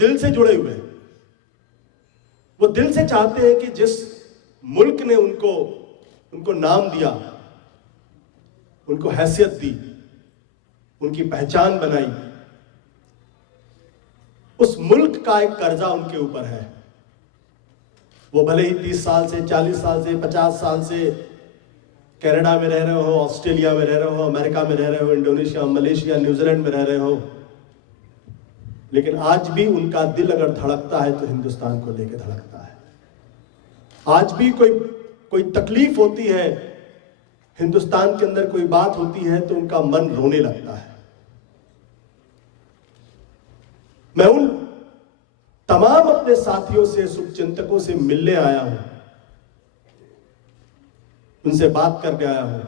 दिल से जुड़े हुए हैं। वो दिल से चाहते हैं कि जिस मुल्क ने उनको नाम दिया, उनको हैसियत दी, उनकी पहचान बनाई, उस मुल्क का एक कर्जा उनके ऊपर है। वो भले ही 30 साल से, 40 साल से, 50 साल से कनाडा में रह रहे हो, ऑस्ट्रेलिया में रह रहे हो, अमेरिका में रह रहे हो, इंडोनेशिया, मलेशिया, न्यूजीलैंड में रह रहे हो, लेकिन आज भी उनका दिल अगर धड़कता है तो हिंदुस्तान को लेकर धड़कता है। आज भी कोई तकलीफ होती है, हिंदुस्तान के अंदर कोई बात होती है तो उनका मन रोने लगता है। मैं उन तमाम अपने साथियों से, शुभचिंतकों से मिलने आया हूं, उनसे बात करके आया हूं,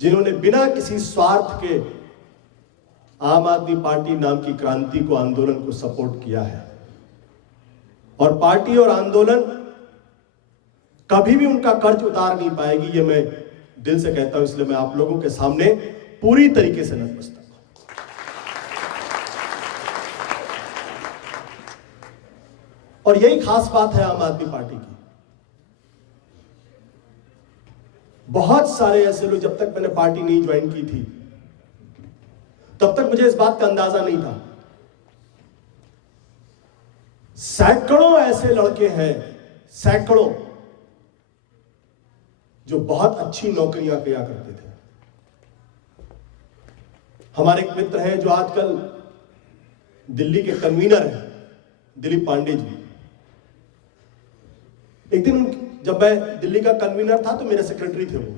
जिन्होंने बिना किसी स्वार्थ के आम आदमी पार्टी नाम की क्रांति को, आंदोलन को सपोर्ट किया है। और पार्टी और आंदोलन कभी भी उनका कर्ज उतार नहीं पाएगी, ये मैं दिल से कहता हूं। इसलिए मैं आप लोगों के सामने पूरी तरीके से नतमस्तक हूं। और यही खास बात है आम आदमी पार्टी की। बहुत सारे ऐसे लोग, जब तक मैंने पार्टी नहीं ज्वाइन की थी तब तक मुझे इस बात का अंदाजा नहीं था। सैकड़ों ऐसे लड़के हैं, सैकड़ों, जो बहुत अच्छी नौकरियां किया करते थे। हमारे एक मित्र हैं जो आजकल दिल्ली के कन्वीनर हैं, दिलीप पांडे जी। एक दिन जब मैं दिल्ली का कन्वीनर था तो मेरे सेक्रेटरी थे वो,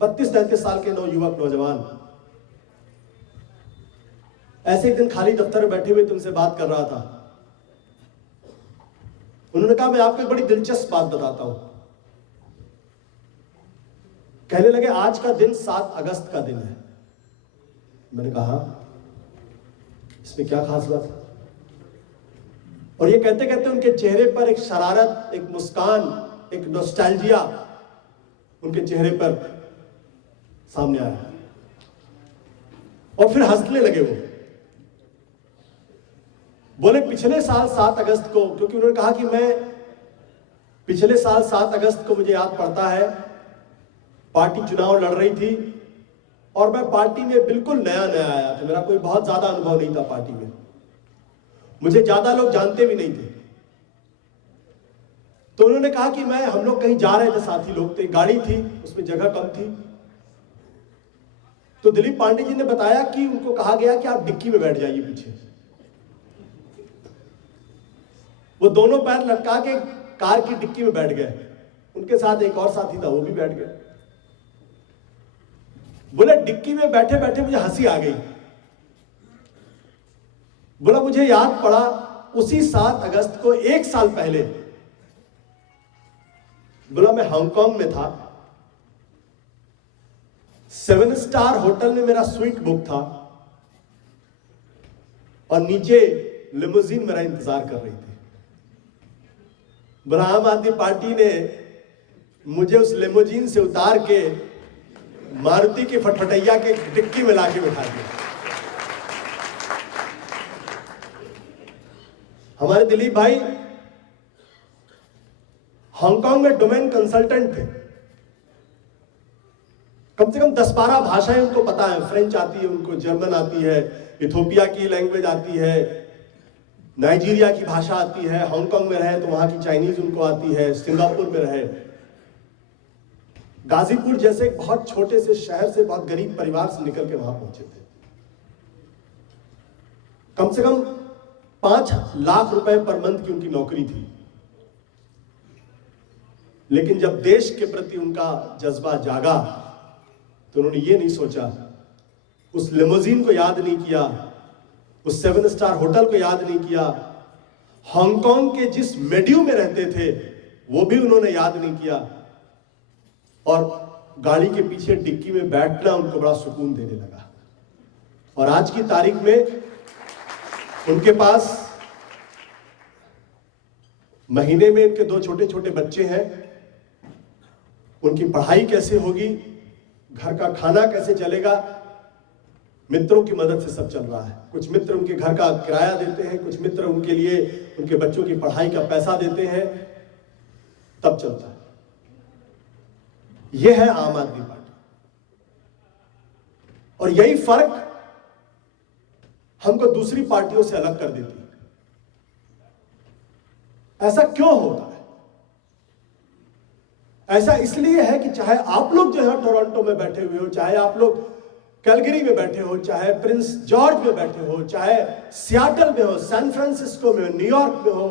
32-33 साल के नौजवान। ऐसे एक दिन खाली दफ्तर में बैठे हुए तुमसे बात कर रहा था। उन्होंने कहा मैं आपको एक बड़ी दिलचस्प बात बताता हूं। कहने लगे आज का दिन 7 अगस्त का दिन है। मैंने कहा इसमें क्या खास बात है? और ये कहते कहते उनके चेहरे पर एक शरारत, एक मुस्कान, एक नॉस्टैल्जिया उनके चेहरे पर सामने आया और फिर हंसने लगे। वो बोले पिछले साल 7 अगस्त को, क्योंकि उन्होंने कहा कि मैं पिछले साल 7 अगस्त को मुझे याद पड़ता है, पार्टी चुनाव लड़ रही थी और मैं पार्टी में बिल्कुल नया आया था। मेरा कोई बहुत ज्यादा अनुभव नहीं था पार्टी में, मुझे ज्यादा लोग जानते भी नहीं थे। तो उन्होंने कहा कि हम लोग कहीं जा रहे थे, साथी लोग थे, गाड़ी थी, उसमें जगह कम थी। तो दिलीप पांडे जी ने बताया कि उनको कहा गया कि आप डिक्की में बैठ जाइए पीछे। वो दोनों पैर लटका के कार की डिक्की में बैठ गए। उनके साथ एक और साथी था, वो भी बैठ गए। बोले डिक्की में बैठे बैठे मुझे हंसी आ गई। बोला मुझे याद पड़ा उसी 7 अगस्त को 1 साल पहले, बोला मैं हांगकांग में था, 7 स्टार होटल में मेरा स्वीट बुक था और नीचे लिमोजीन मेरा इंतजार कर रही थी। बोला आम आदमी पार्टी ने मुझे उस लिमोजीन से उतार के मारुति के फटफटैया के डिक्की में लाके बिठा दिया। हमारे दिलीप भाई हांगकांग में डोमेन कंसल्टेंट थे। कम से कम 10-12 भाषाएं उनको पता है। फ्रेंच आती है उनको, जर्मन आती है, इथोपिया की लैंग्वेज आती है, नाइजीरिया की भाषा आती है। हांगकांग में रहे तो वहां की चाइनीज उनको आती है, सिंगापुर में रहे, गाजीपुर जैसे बहुत छोटे से शहर से, बहुत गरीब परिवार से निकल के वहां पहुंचे थे। कम से कम 5 लाख रुपए पर मंथ की उनकी नौकरी थी। लेकिन जब देश के प्रति उनका जज्बा जागा तो उन्होंने ये नहीं सोचा, उस लिमोजीन को याद नहीं किया, उस 7 स्टार होटल को याद नहीं किया, हांगकांग के जिस मेड्यू में रहते थे वो भी उन्होंने याद नहीं किया, और गाड़ी के पीछे डिक्की में बैठना उनको बड़ा सुकून देने लगा। और आज की तारीख में उनके पास महीने में इनके 2 छोटे छोटे बच्चे हैं, उनकी पढ़ाई कैसे होगी, घर का खाना कैसे चलेगा, मित्रों की मदद से सब चल रहा है। कुछ मित्र उनके घर का किराया देते हैं, कुछ मित्र उनके लिए उनके बच्चों की पढ़ाई का पैसा देते हैं, तब चलता है। यह है आम आदमी पार्टी। और यही फर्क हमको दूसरी पार्टियों से अलग कर देती है। ऐसा क्यों होता है? ऐसा इसलिए है कि चाहे आप लोग जो है टोरंटो में बैठे हुए हो, चाहे आप लोग कैलगरी में बैठे हो, चाहे प्रिंस जॉर्ज में बैठे हो, चाहे सियाटल में हो, सैन फ्रांसिस्को में हो, न्यूयॉर्क में हो,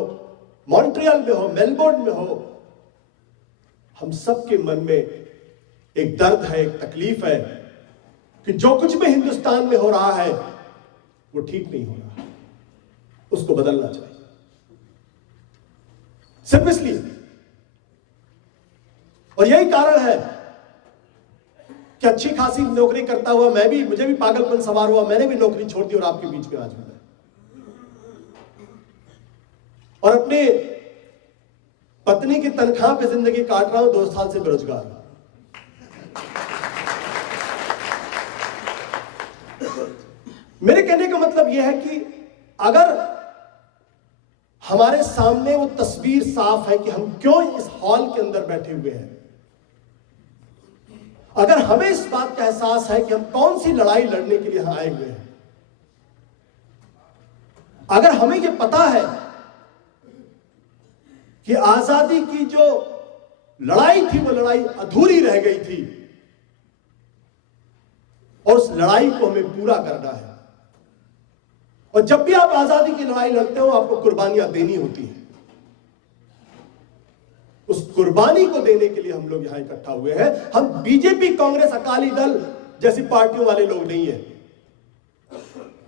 मॉन्ट्रियल में हो, मेलबोर्न में हो, हम सबके मन में एक दर्द है, एक तकलीफ है कि जो कुछ भी हिंदुस्तान में हो रहा है वो ठीक नहीं हो रहा, उसको बदलना चाहिए। सिर्फ इसलिए। और यही कारण है कि अच्छी खासी नौकरी करता हुआ मुझे भी पागलपन सवार हुआ, मैंने भी नौकरी छोड़ दी और आपके बीच में आज मैं और अपने पत्नी की तनख्वाह पे जिंदगी काट रहा हूं, 2 साल से बेरोजगार। मेरे कहने का मतलब यह है कि अगर हमारे सामने वो तस्वीर साफ है कि हम क्यों इस हॉल के अंदर बैठे हुए हैं, अगर हमें इस बात का एहसास है कि हम कौन सी लड़ाई लड़ने के लिए यहां आए हुए हैं, अगर हमें यह पता है कि आजादी की जो लड़ाई थी वो लड़ाई अधूरी रह गई थी और उस लड़ाई को हमें पूरा करना है, और जब भी आप आजादी की लड़ाई लड़ते हो आपको कुर्बानियां देनी होती हैं, उस कुर्बानी को देने के लिए हम लोग यहां इकट्ठा हुए हैं। हम बीजेपी, कांग्रेस, अकाली दल जैसी पार्टियों वाले लोग नहीं है,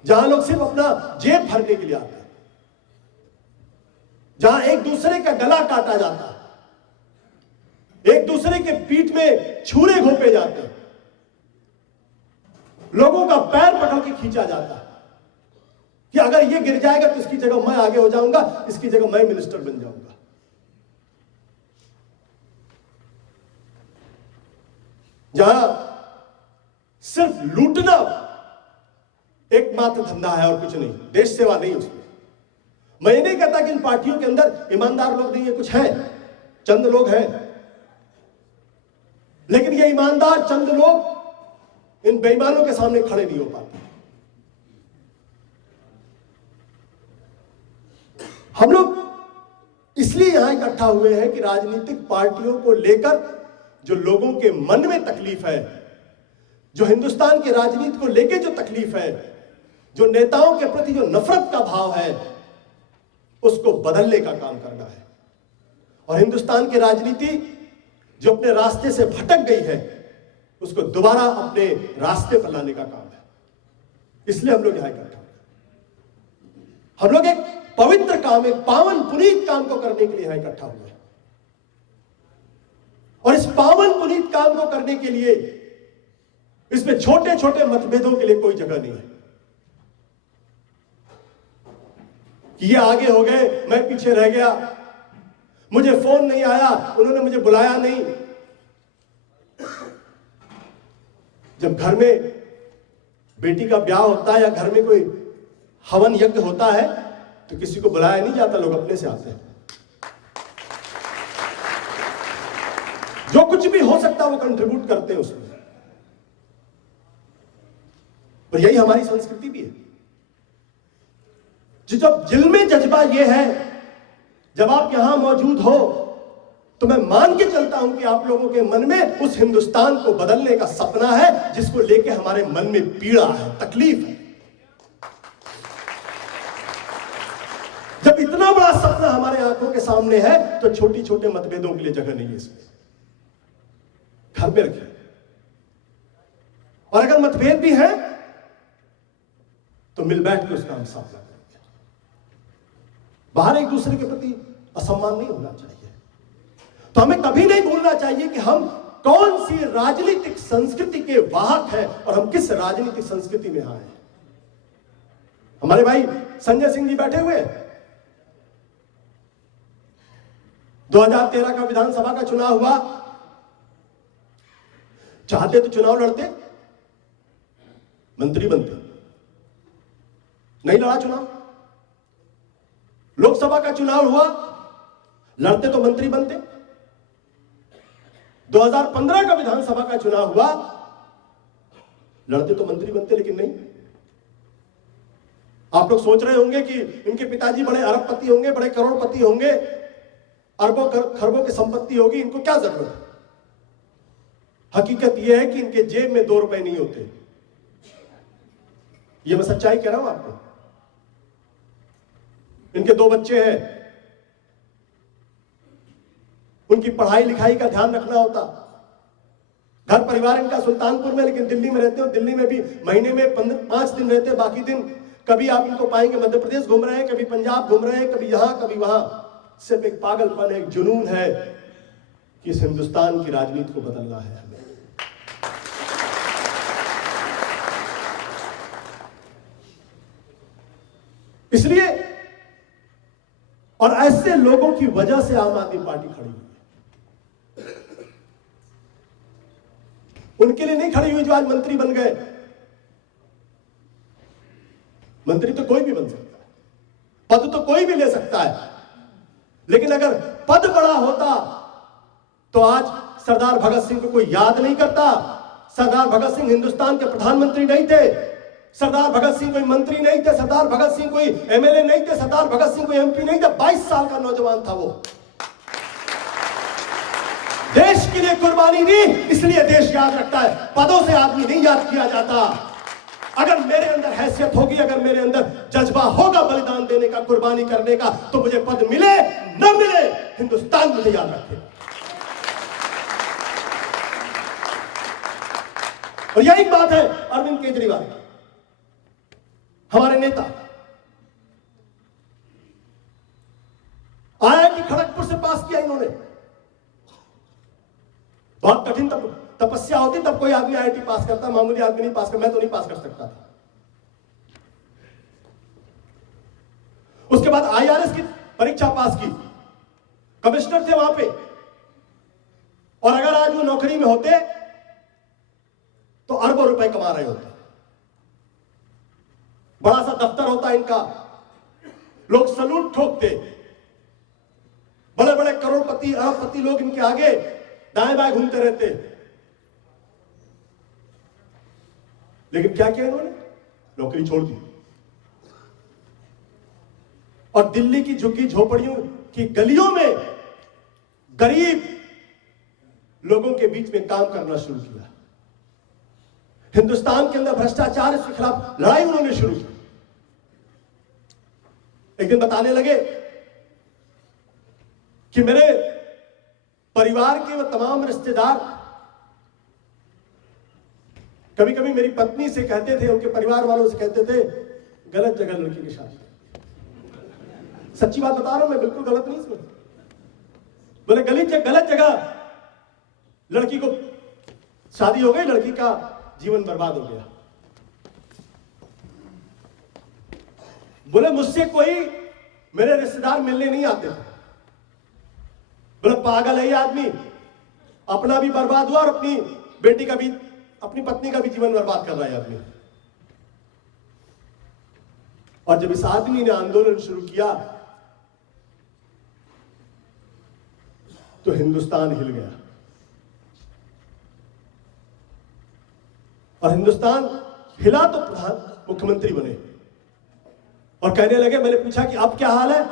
जहां लोग सिर्फ अपना जेब भरने के लिए आते हैं, जहां एक दूसरे का गला काटा जाता है, एक दूसरे के पीठ में छुरे घोंपे जाते हैं, लोगों का पैर पकड़ के खींचा जाता है कि अगर ये गिर जाएगा तो इसकी जगह मैं आगे हो जाऊंगा, इसकी जगह मैं मिनिस्टर बन जाऊंगा। जहां सिर्फ लूटना एकमात्र धंधा है और कुछ नहीं, देश सेवा नहीं उसमें। मैं नहीं कहता कि इन पार्टियों के अंदर ईमानदार लोग नहीं है, कुछ है, चंद लोग हैं, लेकिन ये ईमानदार चंद लोग इन बेईमानों के सामने खड़े नहीं हो पाते। हम लोग इसलिए यहां इकट्ठा हुए हैं कि राजनीतिक पार्टियों को लेकर जो लोगों के मन में तकलीफ है, जो हिंदुस्तान की राजनीति को लेकर जो तकलीफ है, जो नेताओं के प्रति जो नफरत का भाव है, उसको बदलने का काम करना है। और हिंदुस्तान की राजनीति जो अपने रास्ते से भटक गई है उसको दोबारा अपने रास्ते पर लाने का काम है। इसलिए हम लोग यहां इकट्ठा हुए। हम लोग एक पवित्र काम, एक पावन पुनीत काम को करने के लिए यहां इकट्ठा हुए हैं, और इस पावन पुनीत काम को करने के लिए इसमें छोटे छोटे मतभेदों के लिए कोई जगह नहीं है कि ये आगे हो गए, मैं पीछे रह गया, मुझे फोन नहीं आया, उन्होंने मुझे बुलाया नहीं। जब घर में बेटी का ब्याह होता है या घर में कोई हवन यज्ञ होता है तो किसी को बुलाया नहीं जाता, लोग अपने से आते हैं। जो कुछ भी हो सकता है वो कंट्रीब्यूट करते हैं उसमें, और यही हमारी संस्कृति भी है। जब दिल में जज्बा ये है, जब आप यहां मौजूद हो तो मैं मान के चलता हूं कि आप लोगों के मन में उस हिंदुस्तान को बदलने का सपना है जिसको लेके हमारे मन में पीड़ा है, तकलीफ है। जब इतना बड़ा सपना हमारे आंखों के सामने है तो छोटी छोटे मतभेदों के लिए जगह नहीं है इसमें, घर में रखिए। और अगर मतभेद भी है तो मिल बैठ के उसका हम सामना करेंगे। बाहर एक दूसरे के प्रति असम्मान नहीं होना चाहिए। तो हमें कभी नहीं भूलना चाहिए कि हम कौन सी राजनीतिक संस्कृति के वाहक हैं और हम किस राजनीतिक संस्कृति में आए हैं। हमारे भाई संजय सिंह जी बैठे हुए हैं, 2013 का विधानसभा का चुनाव हुआ, चाहते तो चुनाव लड़ते, मंत्री बनते, नहीं लड़ा चुनाव। लोकसभा का चुनाव हुआ, लड़ते तो मंत्री बनते। 2015 का विधानसभा का चुनाव हुआ, लड़ते तो मंत्री बनते, लेकिन नहीं। आप लोग सोच रहे होंगे कि इनके पिताजी बड़े अरबपति होंगे, बड़े करोड़पति होंगे, अरबों खरबों की संपत्ति होगी, इनको क्या जरूरत है। हकीकत यह है कि इनके जेब में 2 रुपए नहीं होते। यह मैं सच्चाई कह रहा हूं आपको। इनके 2 बच्चे हैं, उनकी पढ़ाई लिखाई का ध्यान रखना होता। घर परिवार इनका सुल्तानपुर में, लेकिन दिल्ली में रहते हो। दिल्ली में भी महीने में 5 दिन रहते हैं, बाकी दिन कभी आप इनको पाएंगे मध्य प्रदेश घूम रहे हैं, कभी पंजाब घूम रहे हैं, कभी यहां कभी वहां। सिर्फ एक पागलपन है, एक जुनून है कि इस हिंदुस्तान की राजनीति को बदलना है हमें। इसलिए और ऐसे लोगों की वजह से आम आदमी पार्टी खड़ी हुई है। उनके लिए नहीं खड़ी हुई जो आज मंत्री बन गए। मंत्री तो कोई भी बन सकता है, पद तो कोई भी ले सकता है, लेकिन अगर पद बड़ा होता तो आज सरदार भगत सिंह को कोई याद नहीं करता। सरदार भगत सिंह हिंदुस्तान के प्रधानमंत्री नहीं थे, सरदार भगत सिंह कोई मंत्री नहीं थे, सरदार भगत सिंह कोई एमएलए नहीं थे, सरदार भगत सिंह कोई एमपी नहीं था। 22 साल का नौजवान था वो। देश के लिए कुर्बानी दी, इसलिए देश याद रखता है। पदों से आदमी नहीं याद किया जाता। अगर मेरे अंदर हैसियत होगी, अगर मेरे अंदर जज्बा होगा बलिदान देने का, कुर्बानी करने का, तो मुझे पद मिले न मिले, हिंदुस्तान मुझे याद रखे। और यही बात है अरविंद केजरीवाल, हमारे नेता। आईआईटी खड़गपुर से पास किया इन्होंने। बहुत कठिन तपस्या होती तब कोई आदमी आईआईटी पास करता, मामूली आदमी नहीं पास कर। मैं तो नहीं पास कर सकता था। उसके बाद आईआरएस की परीक्षा पास की, कमिश्नर थे वहां पे। और अगर आज वो नौकरी में होते तो अरबों रुपए कमा रहे होते। बड़ा सा दफ्तर होता इनका, लोग सलूट ठोकते। बड़े बड़े करोड़पति अरबपति लोग इनके आगे दाएं बाएं घूमते रहते। लेकिन क्या किया इन्होंने? नौकरी छोड़ दी और दिल्ली की झुग्गी झोपड़ियों की गलियों में गरीब लोगों के बीच में काम करना शुरू किया। हिंदुस्तान के अंदर भ्रष्टाचार के खिलाफ लड़ाई उन्होंने शुरू की। एक दिन बताने लगे कि मेरे परिवार के वो तमाम रिश्तेदार कभी कभी मेरी पत्नी से कहते थे, उनके परिवार वालों से कहते थे, गलत जगह लड़की की शादी। सच्ची बात बता रहा हूं मैं, बिल्कुल गलत नहीं इसमें। बोले गलत जगह लड़की को शादी हो गई, लड़की का जीवन बर्बाद हो गया। बोले मुझसे कोई मेरे रिश्तेदार मिलने नहीं आते थे। बोले पागल है ये आदमी, अपना भी बर्बाद हुआ और अपनी बेटी का भी, अपनी पत्नी का भी जीवन बर्बाद कर रहा है आदमी। और जब इस आदमी ने आंदोलन शुरू किया तो हिंदुस्तान हिल गया। और हिंदुस्तान हिला तो मुख्यमंत्री बने और कहने लगे, मैंने पूछा कि अब क्या हाल है?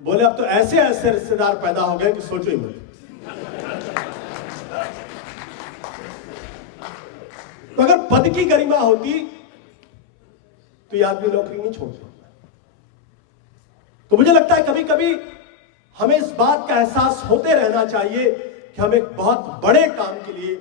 बोले अब तो ऐसे ऐसे रिश्तेदार पैदा हो गए कि सोचो ही मत। तो अगर पद की गरिमा होती तो ये आदमी नौकरी नहीं छोड़ सकता। तो मुझे लगता है कभी कभी हमें इस बात का एहसास होते रहना चाहिए कि हम एक बहुत बड़े काम के लिए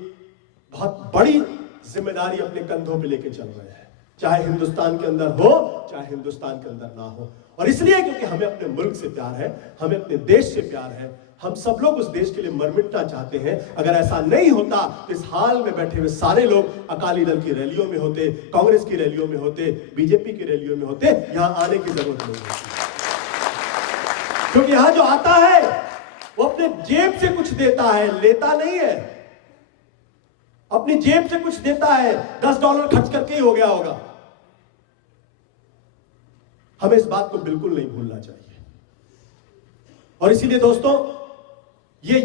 बहुत बड़ी जिम्मेदारी अपने कंधों पे लेके चल रहे हैं, चाहे हिंदुस्तान के अंदर हो चाहे हिंदुस्तान के अंदर ना हो। और इसलिए क्योंकि हमें अपने मुल्क से प्यार है, हमें अपने देश से प्यार है, हम सब लोग उस देश के लिए मर मिटना चाहते हैं। अगर ऐसा नहीं होता तो इस हाल में बैठे हुए सारे लोग अकाली दल की रैलियों में होते, कांग्रेस की रैलियों में होते, बीजेपी की रैलियों में होते। यहां आने की जरूरत नहीं होती, क्योंकि यहां जो आता है वो अपने जेब से कुछ देता है, लेता नहीं है। अपनी जेब से कुछ देता है, $10 खर्च करके ही हो गया होगा। हमें इस बात को बिल्कुल नहीं भूलना चाहिए। और इसीलिए दोस्तों, ये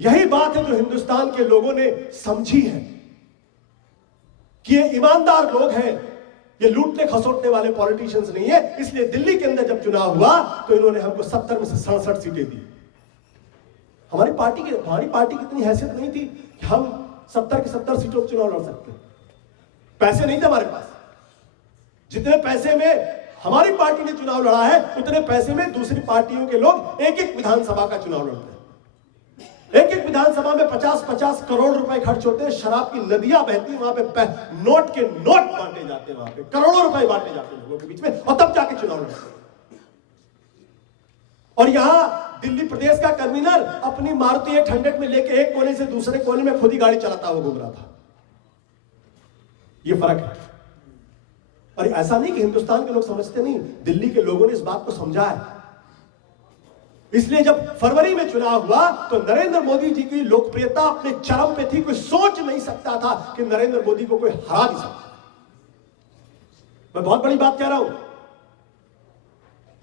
यही बात है जो हिंदुस्तान के लोगों ने समझी है कि ये ईमानदार लोग हैं, ये लूटने खसोटने वाले पॉलिटिशियंस नहीं है। इसलिए दिल्ली के अंदर जब चुनाव हुआ तो इन्होंने हमको 70 में से 67 सीटें दी। हमारी पार्टी की इतनी हैसियत नहीं थी कि हम 70 की 70 सीटों पर चुनाव लड़ सकते। पैसे नहीं थे हमारे पास। जितने पैसे में हमारी पार्टी ने चुनाव लड़ा है, उतने पैसे में दूसरी पार्टियों के लोग एक एक विधानसभा का चुनाव लड़ते हैं। एक एक विधानसभा में 50-50 करोड़ रुपए खर्च होते हैं। शराब की नदियां बहती, वहां पे नोट के नोट बांटे जाते हैं, वहां पे करोड़ों रुपए बांटे जाते हैं लोगों के बीच में, और तब जाके चुनाव लड़ते हैं। और यहां दिल्ली प्रदेश का कन्वीनर अपनी मारुति 800 में लेके एक कोने से दूसरे कोने में खुद ही गाड़ी चलाता हुआ घूम रहा था। यह फर्क है। और ऐसा नहीं कि हिंदुस्तान के लोग समझते नहीं, दिल्ली के लोगों ने इस बात को समझा है। इसलिए जब फरवरी में चुनाव हुआ तो नरेंद्र मोदी जी की लोकप्रियता अपने चरम पे थी। कोई सोच नहीं सकता था कि नरेंद्र मोदी को कोई हरा भी सकता। मैं बहुत बड़ी बात कह रहा हूं।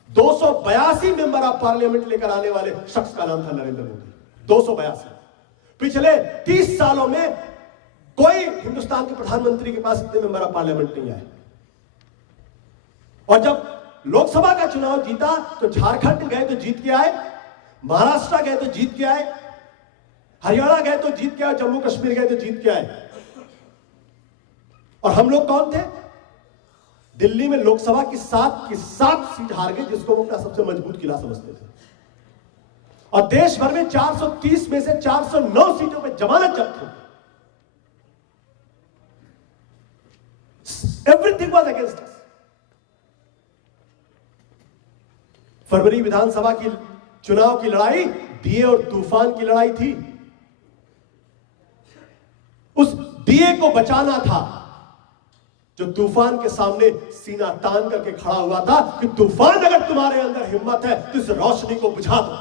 282 मेंबर ऑफ पार्लियामेंट लेकर आने वाले शख्स का नाम था नरेंद्र मोदी। 282। पिछले 30 सालों में कोई हिंदुस्तान के प्रधानमंत्री के पास इतने मेंबर ऑफ पार्लियामेंट नहीं आए। और जब लोकसभा का चुनाव जीता तो झारखंड गए तो जीत के आए, महाराष्ट्र गए तो जीत के आए, हरियाणा गए तो जीत के आए, जम्मू कश्मीर गए तो जीत के आए। और हम लोग कौन थे? दिल्ली में लोकसभा की 7 सीट हार गए, जिसको वो अपना सबसे मजबूत किला समझते थे। और देश भर में 430 में से 409 सीटों पर जमानत जब्त हो। Everything was against us. फरवरी विधानसभा की चुनाव की लड़ाई डीए और तूफान की लड़ाई थी। उस डीए को बचाना था जो तूफान के सामने सीना तान करके खड़ा हुआ था कि तूफान, अगर तुम्हारे अंदर हिम्मत है तो इस रोशनी को बुझा दो।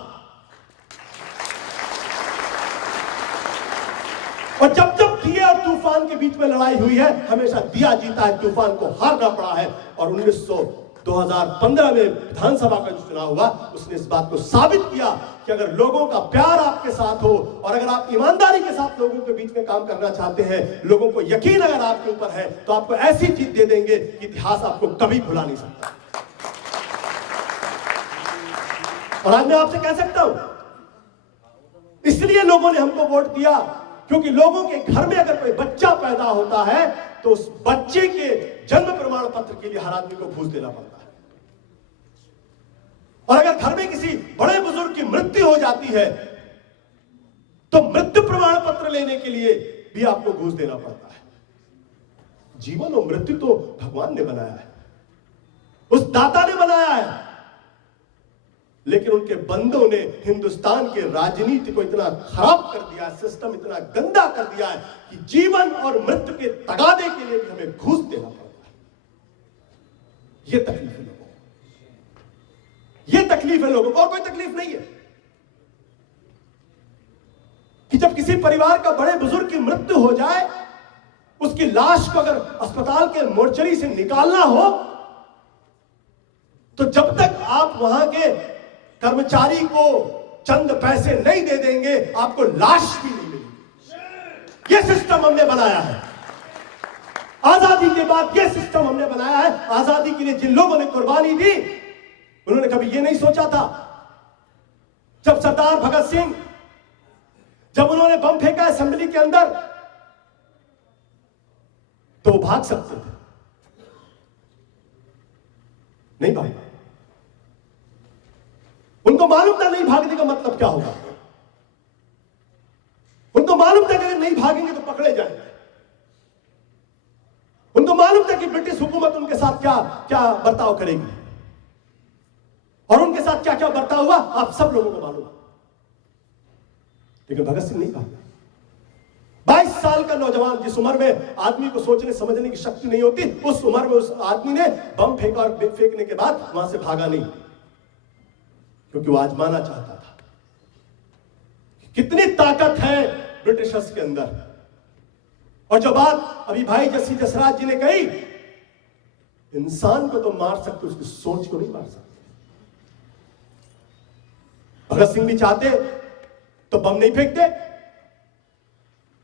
और जब जब डीए और तूफान के बीच में लड़ाई हुई है, हमेशा दिया जीता है, तूफान को हारना पड़ा है। और 2015 में विधानसभा का जो चुनाव हुआ, उसने इस बात को साबित किया कि अगर लोगों का प्यार आपके साथ हो और अगर आप ईमानदारी के साथ लोगों के बीच में काम करना चाहते हैं, लोगों को यकीन अगर आपके ऊपर है, तो आपको ऐसी जीत दे देंगे कि इतिहास आपको कभी भुला नहीं सकता। और आज मैं आपसे कह सकता हूं, इसलिए लोगों ने हमको वोट दिया, क्योंकि लोगों के घर में अगर कोई बच्चा पैदा होता है तो उस बच्चे के जन्म प्रमाण पत्र के लिए हर आदमी को घूस देना पड़ता है। और अगर घर में किसी बड़े बुजुर्ग की मृत्यु हो जाती है तो मृत्यु प्रमाण पत्र लेने के लिए भी आपको घूस देना पड़ता है। जीवन और मृत्यु तो भगवान ने बनाया है, उस दाता ने बनाया है, लेकिन उनके बंदों ने हिंदुस्तान के राजनीति को इतना खराब कर दिया, सिस्टम इतना गंदा कर दिया है कि जीवन और मृत्यु के तगादे के लिए भी हमें घूस देना पड़ता है। यह तकलीफ है लोगों को, यह तकलीफ है लोगों को, और कोई तकलीफ नहीं है। कि जब किसी परिवार का बड़े बुजुर्ग की मृत्यु हो जाए, उसकी लाश को अगर अस्पताल के मोर्चरी से निकालना हो, तो जब तक आप वहां के कर्मचारी को चंद पैसे नहीं दे देंगे, आपको लाश भी नहीं मिलेगी। यह सिस्टम हमने बनाया है। आजादी के बाद यह सिस्टम हमने बनाया है। आजादी के लिए जिन लोगों ने कुर्बानी दी, उन्होंने कभी यह नहीं सोचा था, जब सरदार भगत सिंह, जब उन्होंने बम फेंका असेंबली के अंदर, तो वो भाग सकते थे, नहीं भागे। उनको मालूम था नहीं भागने का मतलब क्या होगा। उनको मालूम था कि अगर नहीं भागेंगे तो पकड़े जाएंगे। उनको मालूम था कि ब्रिटिश हुकूमत उनके साथ क्या क्या बर्ताव करेगी, और उनके साथ क्या क्या बर्ताव हुआ आप सब लोगों को मालूम। लेकिन भगत सिंह नहीं भागे। 22 साल का नौजवान, जिस उम्र में आदमी को सोचने समझने की शक्ति नहीं होती, उस उम्र में उस आदमी ने बम फेंका, और फेंकने के बाद वहां से भागा नहीं, क्योंकि वो आजमाना चाहता था कितनी ताकत है ब्रिटिशर्स के अंदर। और जो बात अभी भाई जस्सी जसराज जी ने कही, इंसान को तो मार सकते, उसकी सोच को नहीं मार सकते। भगत सिंह भी चाहते तो बम नहीं फेंकते।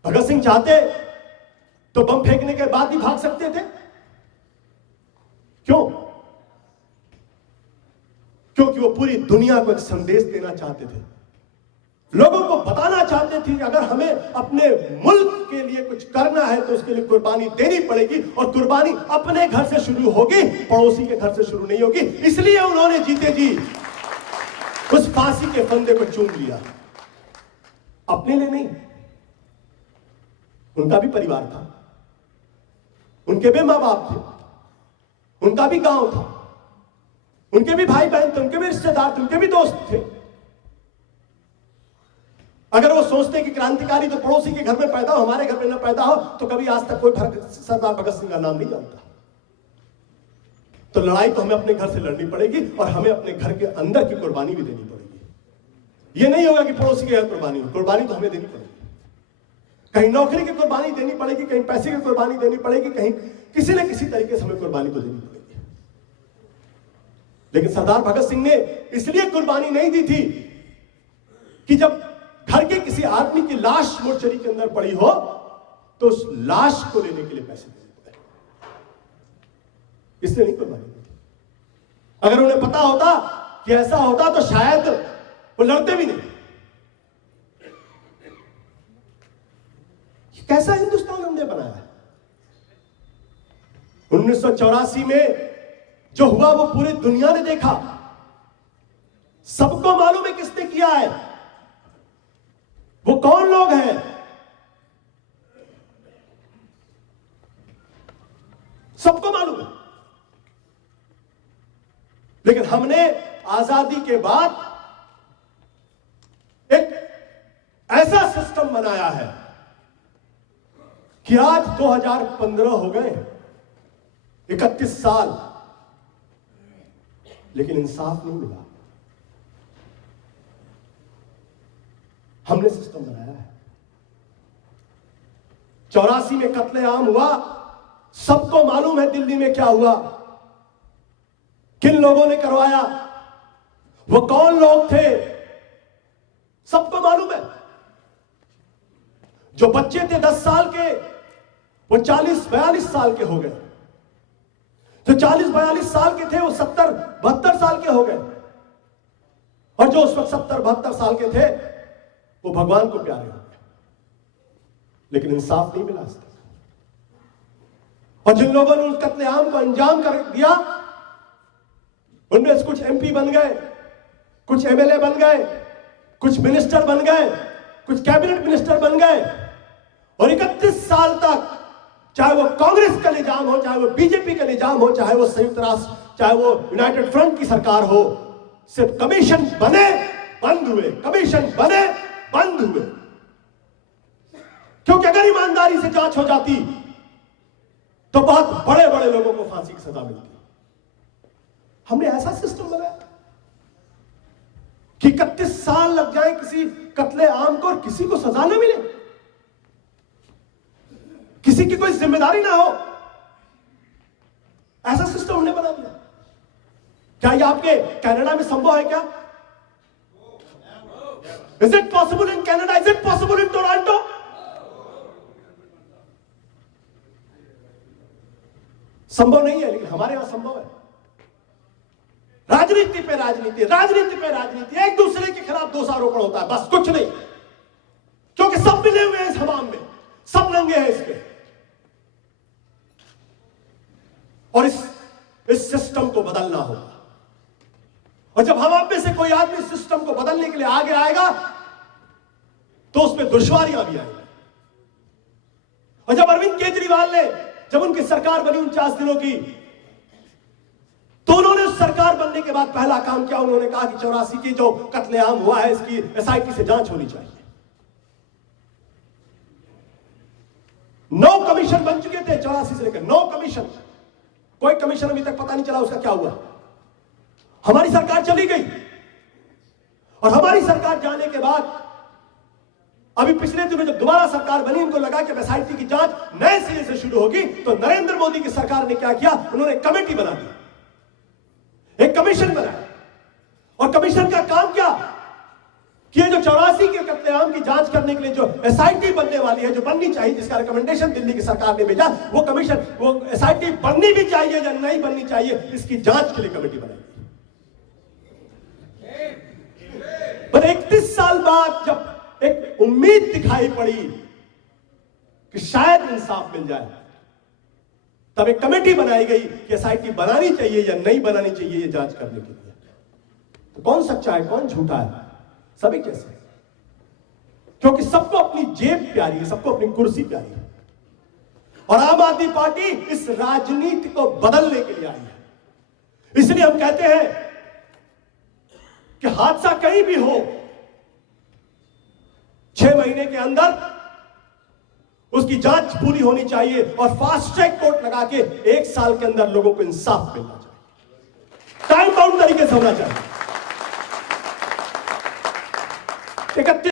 भगत सिंह चाहते तो बम फेंकने के बाद ही भाग सकते थे। क्यों? क्योंकि वो पूरी दुनिया को एक संदेश देना चाहते थे, लोगों को बताना चाहते थे कि अगर हमें अपने मुल्क के लिए कुछ करना है तो उसके लिए कुर्बानी देनी पड़ेगी, और कुर्बानी अपने घर से शुरू होगी, पड़ोसी के घर से शुरू नहीं होगी। इसलिए उन्होंने जीते जी उस फांसी के फंदे को चूम लिया, अपने लिए नहीं। उनका भी परिवार था, उनके भी मां बाप थे, उनका भी गांव था, उनके भी भाई बहन थे, उनके भी रिश्तेदार थे, उनके भी दोस्त थे। अगर वो सोचते कि क्रांतिकारी तो पड़ोसी के घर में पैदा हो, हमारे घर में न पैदा हो, तो कभी आज तक कोई सरदार भगत सिंह का नाम नहीं जानता। तो लड़ाई तो हमें अपने घर से लड़नी पड़ेगी, और हमें अपने घर के अंदर की कुर्बानी भी देनी पड़ेगी। यह नहीं होगा कि पड़ोसी के घर कुर्बानी तो हमें देनी पड़ेगी। कहीं नौकरी की कुर्बानी देनी पड़ेगी, कहीं पैसे की कुर्बानी देनी पड़ेगी, कहीं किसी न किसी तरीके से हमें कुर्बानी तो देनी पड़ेगी। लेकिन सरदार भगत सिंह ने इसलिए कुर्बानी नहीं दी थी कि जब घर के किसी आदमी की लाश मोर्चरी के अंदर पड़ी हो तो उस लाश को लेने के लिए पैसे देने पड़े, इसलिए नहीं कुर्बानी दी थी। अगर उन्हें पता होता कि ऐसा होता तो शायद वो लड़ते भी नहीं। कैसा हिंदुस्तान हमने बनाया है? 1984 में जो हुआ वो पूरी दुनिया ने देखा, सबको मालूम है किसने किया है, वो कौन लोग हैं। सबको मालूम है। लेकिन हमने आजादी के बाद एक ऐसा सिस्टम बनाया है कि आज 2015 हो गए, 31 साल, लेकिन इंसाफ नहीं मिला। हमने सिस्टम बनाया है। 84 में कत्लेआम हुआ, सबको मालूम है दिल्ली में क्या हुआ, किन लोगों ने करवाया, वो कौन लोग थे, सबको मालूम है। जो बच्चे थे 10 साल के, वो 40-42 साल के हो गए। जो 40-42 साल के थे वो 70-72 साल के हो गए। और जो उस वक्त 70-72 साल के थे वो भगवान को प्यारे हो गए। लेकिन इंसाफ नहीं मिला। और जिन लोगों ने उस कत्लेआम को अंजाम कर दिया, उनमें से कुछ एमपी बन गए, कुछ एमएलए बन गए, कुछ मिनिस्टर बन गए, कुछ कैबिनेट मिनिस्टर बन गए। और 31 साल तक, चाहे वो कांग्रेस का निजाम हो, चाहे वो बीजेपी का निजाम हो, चाहे वो संयुक्त राष्ट्र, चाहे वो यूनाइटेड फ्रंट की सरकार हो, सिर्फ कमीशन बने बंद हुए, कमीशन बने बंद हुए। क्योंकि अगर ईमानदारी से जांच हो जाती तो बहुत बड़े बड़े लोगों को फांसी की सजा मिलती। हमने ऐसा सिस्टम बनाया कि 31 साल लग जाए किसी कत्लेआम को और किसी को सजा न मिले, किसी की कोई जिम्मेदारी ना हो। ऐसा सिस्टम हमने बना दिया। क्या ये आपके कनाडा में संभव है? क्या is it possible in Canada? Is it possible in Toronto? संभव नहीं है, लेकिन हमारे यहां संभव है। राजनीति पे राजनीति, राजनीति पे राजनीति, एक दूसरे के खिलाफ दोषारोपण होता है, बस कुछ नहीं। क्योंकि सब मिले हुए हैं इस हमाम में, सब नंगे हैं इसके। और इस सिस्टम को बदलना होगा। और जब हम आप में से कोई आदमी सिस्टम को बदलने के लिए आगे आएगा तो उसमें दुश्वारियां भी आएंगी। और जब अरविंद केजरीवाल ने, जब उनकी सरकार बनी 49 दिनों की, तो उन्होंने उस सरकार बनने के बाद पहला काम किया, उन्होंने कहा कि 84 की जो कत्लेआम हुआ है इसकी एसआईटी से जांच होनी चाहिए। 9 कमीशन बन चुके थे 84 से लेकर, 9 कमीशन। कोई कमीशन अभी तक पता नहीं चला उसका क्या हुआ। हमारी सरकार चली गई और हमारी सरकार जाने के बाद अभी पिछले दिनों जब दोबारा सरकार बनी, इनको लगा कि एसआईटी की जांच नए सिरे से शुरू होगी, तो नरेंद्र मोदी की सरकार ने क्या किया, उन्होंने कमेटी बना दी, एक कमीशन बनाया। और कमीशन का काम क्या कि ये जो 84 के कत्लेआम की जांच करने के लिए जो एसआईटी बनने वाली है, जो बननी चाहिए, जिसका रिकमेंडेशन दिल्ली की सरकार ने भेजा, वो कमीशन, वो एसआईटी बननी भी चाहिए या नहीं बननी चाहिए, इसकी जांच के लिए कमेटी बनाई। पर 31 साल बाद जब एक उम्मीद दिखाई पड़ी कि शायद इंसाफ मिल जाए, तब एक कमेटी बनाई गई कि एसआईटी बनानी चाहिए या नहीं बनानी चाहिए ये जांच करने के लिए। तो कौन सच्चा है, कौन झूठा है? सभी कैसे? क्योंकि सबको अपनी जेब प्यारी है, सबको अपनी कुर्सी प्यारी है। और आम आदमी पार्टी इस राजनीति को बदलने के लिए आई है। इसलिए हम कहते हैं कि हादसा कहीं भी हो, 6 महीने के अंदर उसकी जांच पूरी होनी चाहिए और फास्ट ट्रैक कोर्ट लगा के 1 साल के अंदर लोगों को इंसाफ मिलना चाहिए, टाइम बाउंड तरीके से होना चाहिए। 31